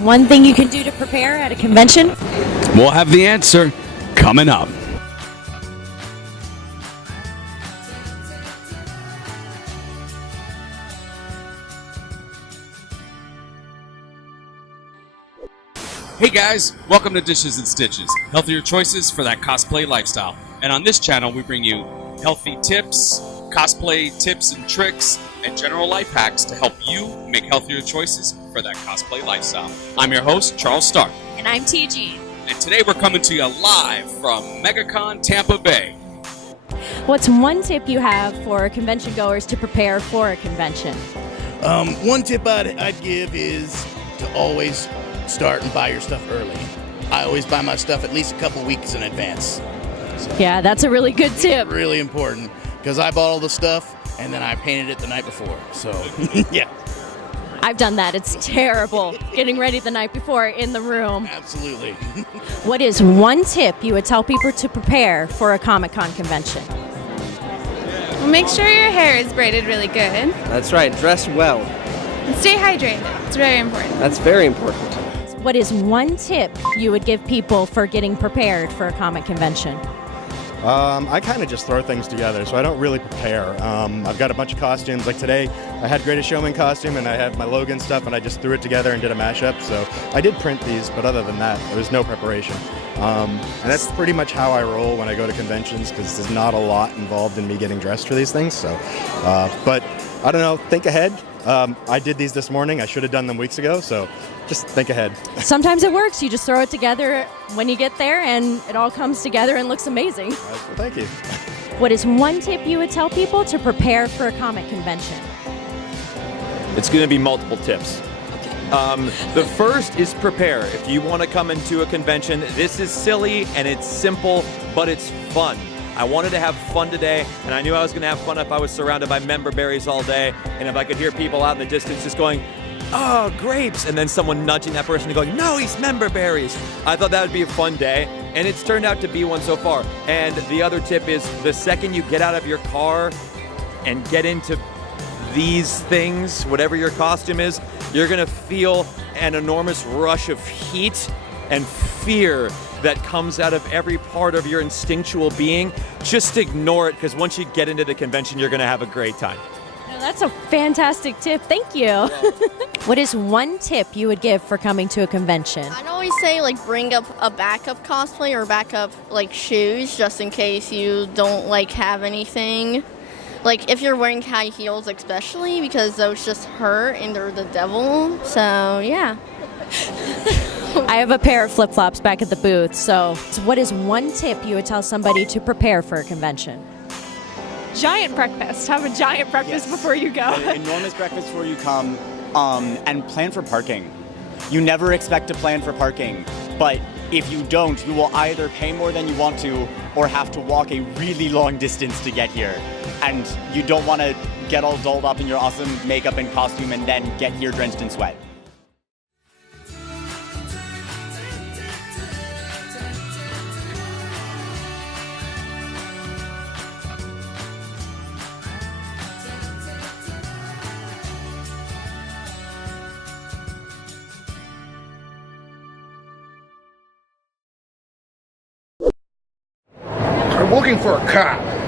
One thing you can do to prepare at a convention? We'll have the answer coming up. Hey guys, welcome to Dishes and Stitches, healthier choices for that cosplay lifestyle. And on this channel, we bring you healthy tips, cosplay tips and tricks, and general life hacks to help you make healthier choices for that cosplay lifestyle. I'm your host, Charles Stark. And I'm Teea Jeanne. And today we're coming to you live from MegaCon Tampa Bay. What's one tip you have for convention goers to prepare for a convention? One tip I'd give is to always start and buy your stuff early. I always buy my stuff at least a couple weeks in advance. So Yeah, that's a really good tip. really important because I bought all the stuff and then I painted it the night before. So, yeah. I've done that. It's terrible getting ready the night before in the room. Absolutely. What is one tip you would tell people to prepare for a Comic-Con convention? Well, make sure your hair is braided really good. That's right, dress well. And stay hydrated. It's very important. That's very important. What is one tip you would give people for getting prepared for a comic convention? I kind of just throw things together, so I don't really prepare. I've got a bunch of costumes. Like today, I had Greatest Showman costume, and I have my Logan stuff, and I just threw it together and did a mashup. So I did print these, but other than that, there was no preparation. And that's pretty much how I roll when I go to conventions, because there's not a lot involved in me getting dressed for these things. So, but I don't know, think ahead. I did these this morning. I should have done them weeks ago, so just think ahead. Sometimes it works. You just throw it together when you get there and it all comes together and looks amazing. Well, thank you. What is one tip you would tell people to prepare for a comic convention? It's going to be multiple tips. The first is prepare. If you want to come into a convention, this is silly and it's simple, but it's fun. I wanted to have fun today, and I knew I was going to have fun if I was surrounded by member berries all day, and if I could hear people out in the distance just going, "Oh, grapes," and then someone nudging that person and going, "No, he's member berries." I thought that would be a fun day, and it's turned out to be one so far. And the other tip is the second you get out of your car and get into these things, whatever your costume is, you're going to feel an enormous rush of heat and fear that comes out of every part of your instinctual being. Just ignore it, because once you get into the convention, you're going to have a great time. No, that's a fantastic tip. Thank you. What is one tip you would give for coming to a convention? I'd always say, like, bring up a backup cosplay or backup, like, shoes, just in case you don't, like, have anything. Like, if you're wearing high heels especially, because those just hurt and they're the devil. So, yeah. I have a pair of flip-flops back at the booth, so what is one tip you would tell somebody to prepare for a convention? Giant breakfast. Have a giant breakfast before you go. An enormous breakfast before you come, and plan for parking. You never expect to plan for parking, but if you don't, you will either pay more than you want to or have to walk a really long distance to get here. And you don't want to get all dolled up in your awesome makeup and costume and then get here drenched in sweat. I'm looking for a cop.